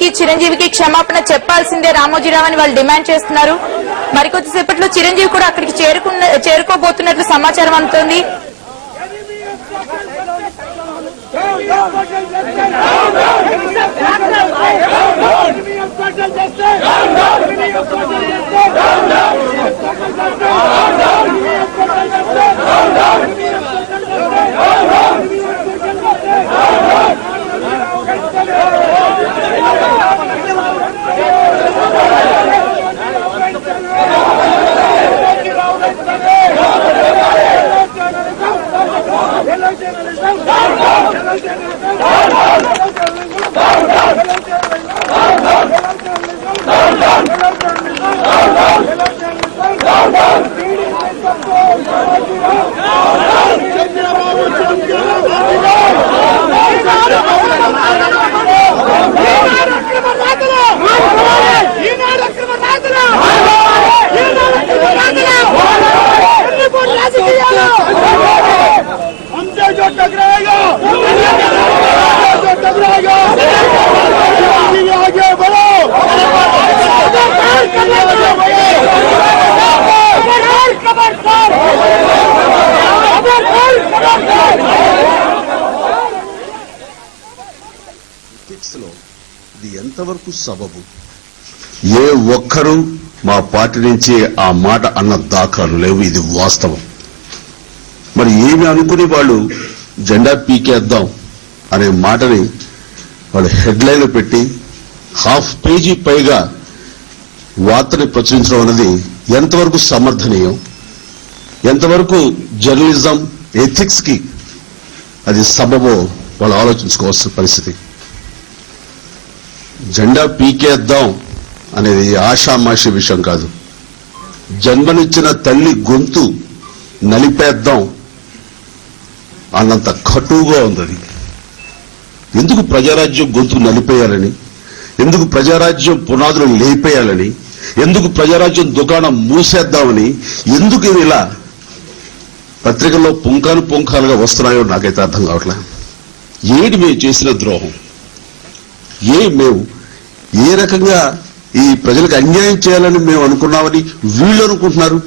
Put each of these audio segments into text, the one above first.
పార్టీకి చిరంజీవికి క్షమాపణ చెప్పాల్సిందే రామోజీరావు అని వాళ్ళు డిమాండ్ చేస్తున్నారు. మరికొద్దిసేపట్లో చిరంజీవి కూడా అక్కడికి చేరుకోబోతున్నట్లు సమాచారం అందుతోంది. ఇది ఎంతవరకు సబబు? ఏ ఒక్కరూ మా పార్టీ నుంచి ఆ మాట అన్న దాఖలు లేవు. ఇది వాస్తవం. మరి ఏమి అనుకుని వాళ్ళు జెండా పీకేద్దాం అనే మాటని వాళ్ళు హెడ్లైన్ పెట్టి హాఫ్ పేజీ పైగా వార్తని ప్రచురించడం అనేది ఎంతవరకు సమర్థనీయం, ఎంతవరకు జర్నలిజం ఎథిక్స్ కి అది సబబో వాళ్ళు ఆలోచించుకోవాల్సిన పరిస్థితి. జెండా పీకేద్దాం అనేది ఆషామాషి విషయం కాదు. జన్మనిచ్చిన తల్లి గొంతు నలిపేద్దాం అన్నంత కటువుగా ఉంది. ఎందుకు ప్రజారాజ్యం గొంతు నలిపేయాలని, ఎందుకు ప్రజారాజ్యం పునాదులు లేపేయాలని, ఎందుకు ప్రజారాజ్యం దుకాణం మూసేద్దామని, ఎందుకు ఇవి ఇలా పత్రికల్లో పుంకాలుగా వస్తున్నాయో నాకైతే అర్థం కావట్లే. ఏది మేము చేసిన ద్రోహం? మేము ఏ రకంగా ఈ ప్రజలకు అన్యాయం చేయాలని మేము అనుకున్నామని వీళ్ళు అనుకుంటున్నారు?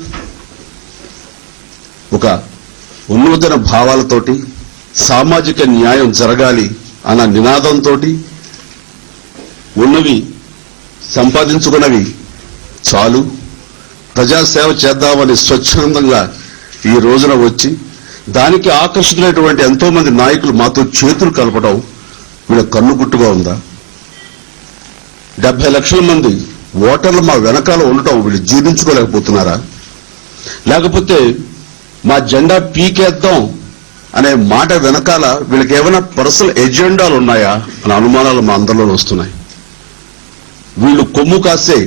ఒక ఉన్నతమైన భావాలతోటి సామాజిక న్యాయం జరగాలి అన్న నినాదంతో ఉన్నవి సంపాదించుకున్నవి చాలు, ప్రజాసేవ చేద్దామని స్వచ్ఛందంగా ఈ రోజున వచ్చి దానికి ఆకర్షితులైనటువంటి ఎంతో మంది నాయకులు మాతో చేతులు కలపడం వీళ్ళ కన్నుగుట్టుగా ఉందా? 70 లక్షల మంది ఓటర్లు మా వెనకాల ఉండటం వీళ్ళు జీర్ణించుకోలేకపోతున్నారా? లేకపోతే మా జెండా పీకేద్దాం అనే మాట వెనకాల వీళ్ళకి ఏమైనా పర్సనల్ ఎజెండాలు ఉన్నాయా అనే అనుమానాలు మా అందరిలో వస్తున్నాయి. వీళ్ళు కొమ్ము కాసే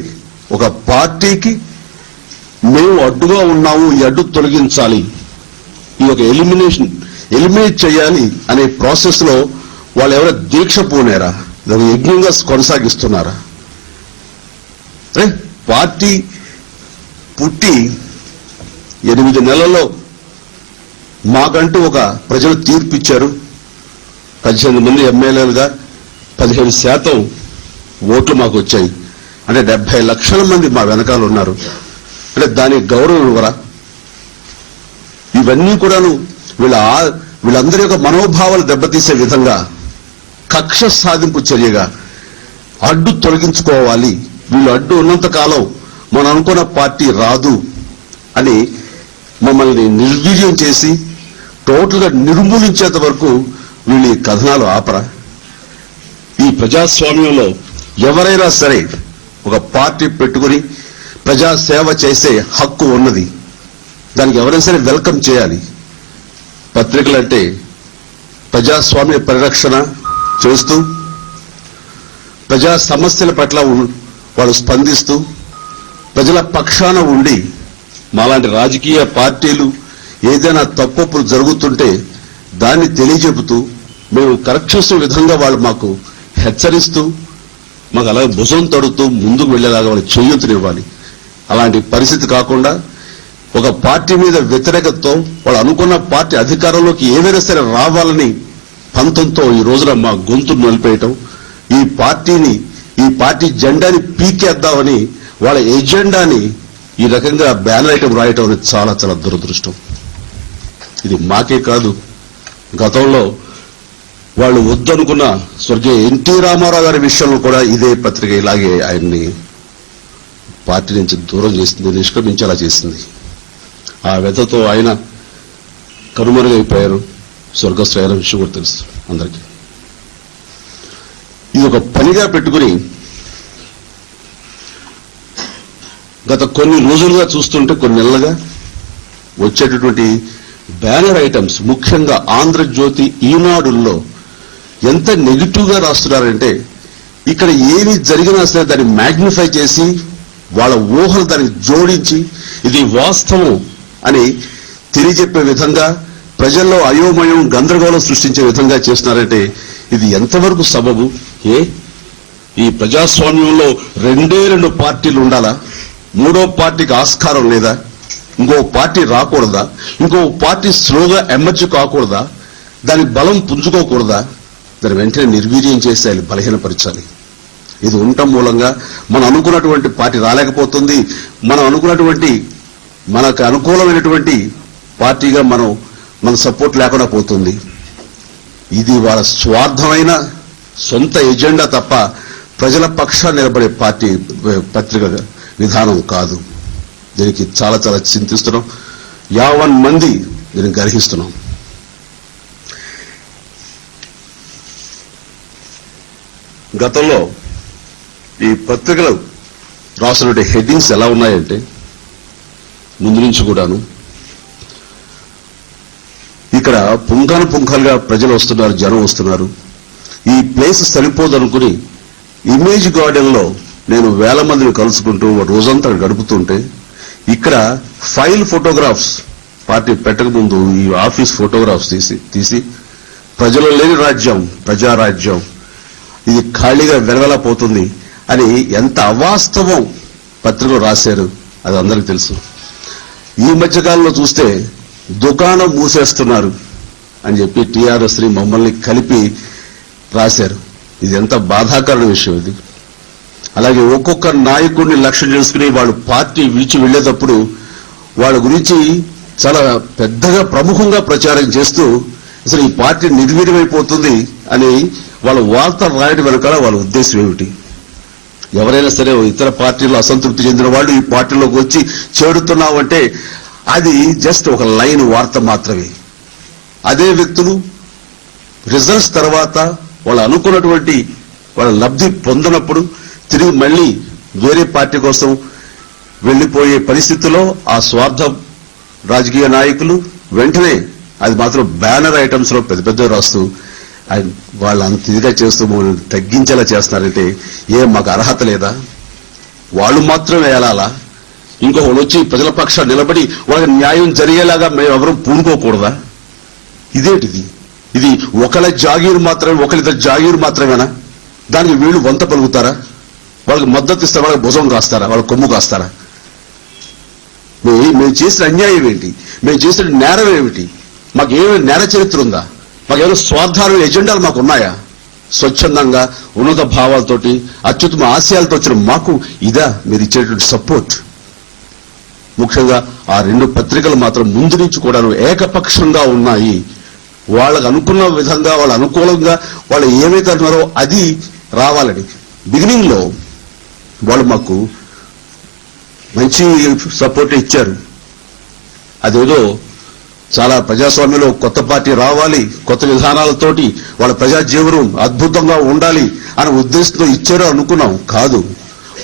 ఒక పార్టీకి మేము అడ్డుగా ఉన్నాము, ఈ అడ్డు తొలగించాలి, ఈ ఒక ఎలిమినేట్ చేయాలి అనే ప్రాసెస్ లో వాళ్ళు ఎవరైనా దీక్ష పూనారా, యజ్ఞంగా కొనసాగిస్తున్నారా? పార్టీ పుట్టి 8 నెలల్లో మాకంటూ ఒక ప్రజలు తీర్పిచ్చారు. 18 మంది ఎమ్మెల్యేలుగా 15% ఓట్లు మాకు వచ్చాయి. అంటే 70 లక్షల మంది మా వెనకాల ఉన్నారు. అంటే దానికి గౌరవం ఇవ్వరా? ఇవన్నీ కూడాను వీళ్ళందరి యొక్క మనోభావాలు దెబ్బతీసే విధంగా కక్ష సాధింపు చర్యగా అడ్డు తొలగించుకోవాలి, వీళ్ళు అడ్డు ఉన్నంత కాలం మనం అనుకున్న పార్టీ రాదు అని మమ్మల్ని నిర్వీర్యం చేసి టోటల్ గా నిర్మూలించేంత వరకు వీళ్ళు ఈ కథనాలు ఆపరా? ఈ ప్రజాస్వామ్యంలో ఎవరైనా సరే ఒక పార్టీ పెట్టుకుని ప్రజాసేవ చేసే హక్కు ఉన్నది. దానికి ఎవరైనా సరే వెల్కమ్ చేయాలి. పత్రికలంటే ప్రజాస్వామ్య పరిరక్షణ చేస్తూ ప్రజా సమస్యల పట్ల వాళ్ళు స్పందిస్తూ ప్రజల పక్షాన ఉండి మాలాంటి రాజకీయ పార్టీలు ఏదైనా తప్పులు జరుగుతుంటే దాన్ని తెలియజెబుతూ మేము కరెక్ట్ చేసే విధంగా వాళ్ళు మాకు హెచ్చరిస్తూ మాకు అలాగే భుజం తడుతూ ముందుకు వెళ్లేలాగా వాళ్ళు చేయూతనివ్వాలి. అలాంటి పరిస్థితి కాకుండా ఒక పార్టీ మీద వ్యతిరేకతతో వాళ్ళు అనుకున్న పార్టీ అధికారంలోకి ఏదైనా సరే రావాలని పంతంతో ఈ రోజున మా గొంతు నిలిపేయటం, ఈ పార్టీని ఈ పార్టీ జెండాని పీకేద్దామని వాళ్ళ ఎజెండాని ఈ రకంగా బ్యానర్ ఐటమ్ రాయటం అనేది చాలా చాలా దురదృష్టం. ఇది మాకే కాదు, గతంలో వాళ్ళు వద్దనుకున్న స్వర్గీయ ఎన్టీ రామారావు గారి విషయంలో కూడా ఇదే పత్రిక ఇలాగే ఆయన్ని పార్టీ నుంచి దూరం చేసింది, నిష్క్రమించేలా చేసింది. ఆ వ్యతతో ఆయన కనుమరుగైపోయారు, స్వర్గస్థులైన విషయం కూడా తెలుసు అందరికీ. ఇది ఒక పనిగా పెట్టుకుని గత కొన్ని రోజులుగా చూస్తుంటే, కొన్ని నెలలుగా వచ్చేటటువంటి బ్యానర్ ఐటమ్స్, ముఖ్యంగా ఆంధ్రజ్యోతి, ఈనాడుల్లో ఎంత నెగిటివ్ గా రాస్తున్నారంటే, ఇక్కడ ఏమి జరిగినా సరే దాన్ని మ్యాగ్నిఫై చేసి వాళ్ళ ఊహలు దానికి జోడించి ఇది వాస్తవం అని తెలియజెప్పే విధంగా, ప్రజల్లో అయోమయం గందరగోళం సృష్టించే విధంగా చేస్తున్నారంటే ఇది ఎంతవరకు సబబు? ఈ ప్రజాస్వామ్యంలో రెండు పార్టీలు ఉండాలా? మూడో పార్టీకి ఆస్కారం లేదా? ఇంకో పార్టీ రాకూడదా? ఇంకో పార్టీ స్లోగా ఎమర్జ్ కాకూడదా? దాని బలం పుంజుకోకూడదా? దాన్ని వెంటనే నిర్వీర్యం చేసి బలహీనపరచాలి. ఇది ఉండటం మూలంగా మనం అనుకున్నటువంటి పార్టీ రాలేకపోతుంది, మనం అనుకున్నటువంటి మనకు అనుకూలమైనటువంటి పార్టీగా మన సపోర్ట్ లేకుండా పోతుంది. ఇది వాళ్ళ స్వార్థమైన సొంత ఎజెండా తప్ప ప్రజల పక్షాన్ని నిలబడే పార్టీ పత్రిక విధానం కాదు. దీనికి చాలా చాలా చింతిస్తున్నాం. 50 మంది దీన్ని గ్రహిస్తున్నాం. గతంలో ఈ పత్రికలు రాసినటువంటి హెడ్డింగ్స్ ఎలా ఉన్నాయంటే, ముందు నుంచి కూడాను ఇక్కడ పుంఖాలుగా ప్రజలు వస్తున్నారు, జనం వస్తున్నారు. ఈ ప్లేస్ సరిపోదనుకుని ఇమేజ్ గార్డెన్ లో నేను వేల మందిని కలుసుకుంటూ రోజంతా గడుపుతుంటే, ఇక్కడ ఫైల్ ఫోటోగ్రాఫ్స్ పార్టీ పెట్టక ముందు ఈ ఆఫీస్ ఫోటోగ్రాఫ్స్ తీసి ప్రజలు లేని రాజ్యం, ప్రజారాజ్యం, ఇది ఖాళీగా వెలవెలపోతుంది అని ఎంత అవాస్తవం పత్రికలు రాశారు అది అందరికీ తెలుసు. ఈ మధ్యకాలంలో చూస్తే దుకాణం మూసేస్తున్నారు అని చెప్పి టీఆర్ఎస్ మమ్మల్ని కలిపి రాశారు. ఇది ఎంత బాధాకరణ విషయం ఇది. అలాగే ఒక్కొక్క నాయకుడిని లక్ష్యం చేసుకుని వాళ్ళు పార్టీ విడిచి వెళ్లేటప్పుడు వాళ్ళ గురించి చాలా పెద్దగా ప్రముఖంగా ప్రచారం చేస్తూ అసలు ఈ పార్టీ నిర్వీర్యమైపోతుంది అని వాళ్ళ వార్త రాయడం వెనకాల వాళ్ళ ఉద్దేశం ఏమిటి? ఎవరైనా సరే ఇతర పార్టీలో అసంతృప్తి చెందిన వాళ్ళు ఈ పార్టీలోకి వచ్చి చేరుతున్నామంటే అది జస్ట్ ఒక లైన్ వార్త మాత్రమే. అదే వ్యక్తులు రిజల్ట్స్ తర్వాత వాళ్ళు అనుకున్నటువంటి వాళ్ళ లబ్ధి పొందినప్పుడు తిరిగి మళ్లీ వేరే పార్టీ కోసం వెళ్లిపోయే పరిస్థితిలో ఆ స్వార్థ రాజకీయ నాయకులు వెంటనే అది మాత్రం బ్యానర్ ఐటమ్స్ లో పెద్ద రాస్తూ వాళ్ళు అంత ఇదిగా చేస్తూ మమ్మల్ని తగ్గించేలా చేస్తున్నారంటే మాకు అర్హత లేదా? వాళ్ళు మాత్రం వేయాలా? ఇంకొకళ్ళు వచ్చి ప్రజల పక్షాన్ని నిలబడి వాళ్ళకి న్యాయం జరిగేలాగా మేము ఎవరూ పూనుకోకూడదా? ఇదేంటిది? ఇది ఒకళ్ళ జాగీరు మాత్రమే, ఒకరిద్దరు జాగీరు మాత్రమేనా? దానికి వీళ్ళు వంత పలుకుతారా? వాళ్ళకి మద్దతు ఇస్తారా? వాళ్ళకి భుజం కాస్తారా? వాళ్ళకి కొమ్ము కాస్తారా? మేము చేసిన అన్యాయం ఏంటి? మేము చేసిన నేరం ఏమిటి? మాకేమైనా నేర చరిత్ర ఉందా? మాకేమైనా స్వార్థాలు ఎజెండాలు మాకు ఉన్నాయా? స్వచ్ఛందంగా ఉన్నత భావాలతోటి అత్యుత్తమ ఆశయాలతో వచ్చిన మాకు ఇదా మీరు ఇచ్చేటువంటి సపోర్ట్? ముఖ్యంగా ఆ 2 పత్రికలు మాత్రం ముందు నుంచి కూడా ఏకపక్షంగా ఉన్నాయి. వాళ్ళకు అనుకున్న విధంగా, వాళ్ళ అనుకూలంగా వాళ్ళు ఏమైతే అన్నారో అది రావాలని బిగినింగ్ లో వాళ్ళు మాకు మంచి సపోర్ట్ ఇచ్చారు. అదేదో చాలా ప్రజాస్వామ్యంలో కొత్త పార్టీ రావాలి, కొత్త విధానాలతోటి వాళ్ళ ప్రజా జీవనం అద్భుతంగా ఉండాలి అనే ఉద్దేశంతో ఇచ్చారో అనుకున్నాం. కాదు,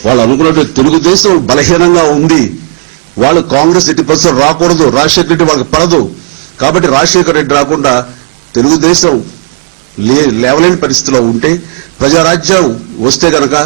వాళ్ళు అనుకున్నట్టు తెలుగుదేశం బలహీనంగా ఉంది, వాళ్ళు కాంగ్రెస్ 80% రాకూడదు, రాజశేఖర రెడ్డి వాళ్ళకి పడదు కాబట్టి రాజశేఖర రెడ్డి రాకుండా తెలుగుదేశం లేవలేని పరిస్థితిలో ఉంటే ప్రజారాజ్యం వస్తే గనక